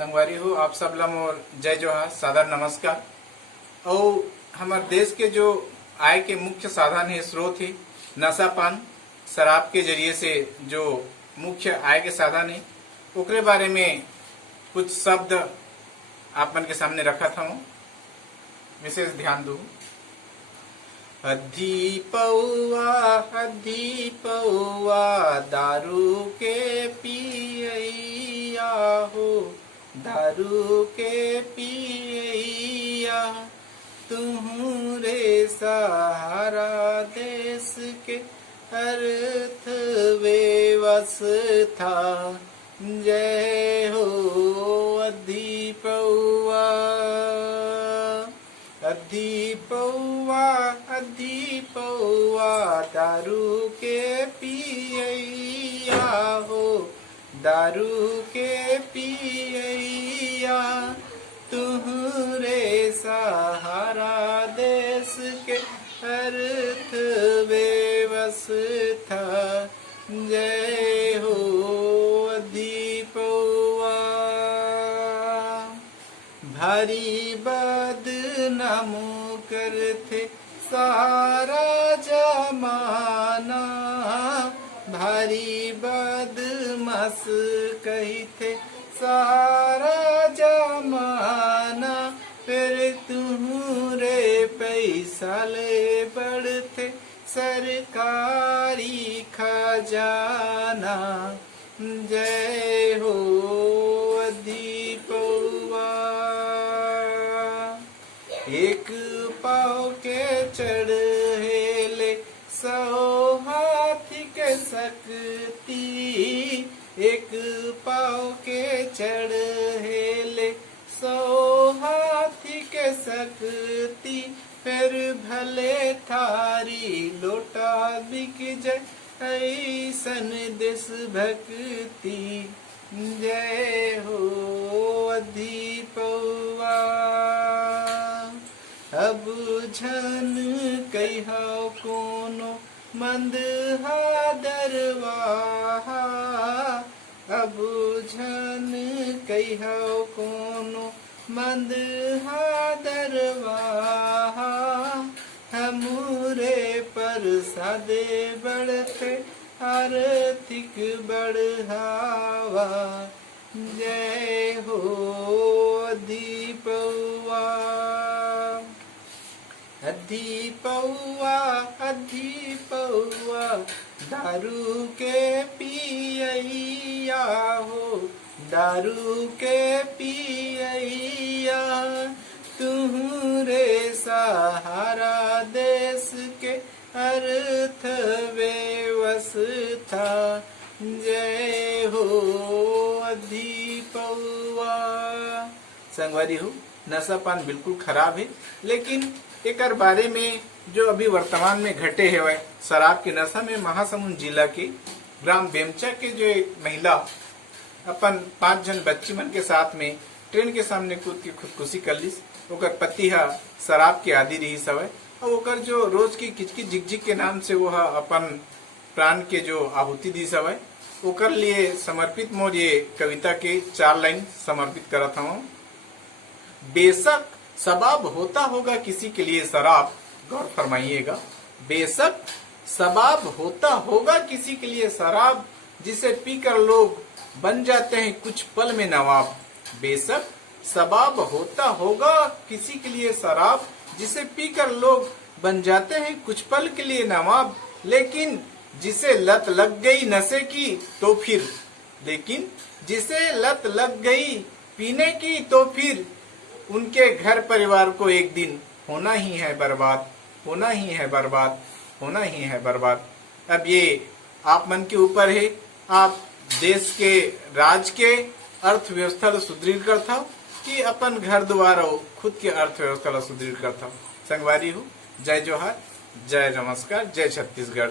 संगवारी हो आप सब ला मोर जय जोहार सादर नमस्कार। और हमारे देश के जो आय के मुख्य साधन है, स्रोत है नशा पान शराब के जरिए से जो मुख्य आय के साधन है, ओकरे बारे में कुछ शब्द आप मन के सामने रखा था। विशेष ध्यान दो। अधी पौआ दारू के पियैया हो, दारू के पियैया तुम्हारे सहारा देश के अर्थ व्यवस्था। जय हो अधी पौआ, अधी पौआ, अधी पौआ दारू के पियैया हो, दारू के पियैया तुम्हारे सहारा देश के अर्थ व्यवस्था। जय हो अधी पौआ। भारी बदनाम करते सारा जमाना, भारी बदमाश कहते सारा जमाना। फिर तुम्हारे पैसा ले बढ़ते सरकारी खजाना। जय हो अधी पौआ। एक पाँव के चढ़ेले 100 हाथी के शक्ति, एक पाँव के चढ़ेले 100 हाथी के शक्ति। फिर भले थारी लोटा बिक जाए ऐसन देश भक्ति। जय हो अधी पौआ। अब झन कहिया कोनो मंद दरवा, अब झन कहिया कोनो मंद दरवा। हमरे प्रसादे बढ़ते आर्थिक बढ़ावा। जय हो अधी पौआ, अधी पौआ, अधी पौआ दारू के पियैया हो, दारू के पियैया तुम्हारे सहारा देश के अर्थ व्यवस्था। जय हो अधी पौआ। संगवारी हो, नशा पान बिल्कुल खराब है, लेकिन एक बारे में जो अभी वर्तमान में घटे है वह शराब के नशा में महासमुंद जिला के ग्राम बेमचा के जो एक महिला अपन 5 जन बच्ची मन के साथ में ट्रेन के सामने कूद के खुदकुशी कर ली। ओकर पति हा शराब के आदि रही सवय, और ओकर जो रोज की किचकिच झिकझिक के नाम से वो अपन प्राण के जो आहुति दी सवय। ओकर लिए समर्पित मोर ये कविता के 4 लाइन समर्पित करत हूँ। बेशक सबाब होता होगा किसी के लिए शराब, गौर फरमाइएगा। बेशक सबाब होता होगा किसी के लिए शराब, जिसे पीकर लोग बन जाते हैं कुछ पल में नवाब। बेशक सबाब होता होगा किसी के लिए शराब, जिसे पीकर लोग बन जाते हैं कुछ पल के लिए नवाब। लेकिन जिसे लत लग गई नशे की तो फिर, लेकिन जिसे लत लग गई पीने की तो फिर उनके घर परिवार को एक दिन होना ही है बर्बाद, होना ही है बर्बाद, होना ही है बर्बाद। अब ये आप मन के ऊपर है, आप देश के राज्य के अर्थव्यवस्था को सुदृढ़ करता हो कि अपन घर द्वार खुद के अर्थव्यवस्था को सुदृढ़ करता हो। संगवारी हो, जय जोहार, जय नमस्कार, जय छत्तीसगढ़।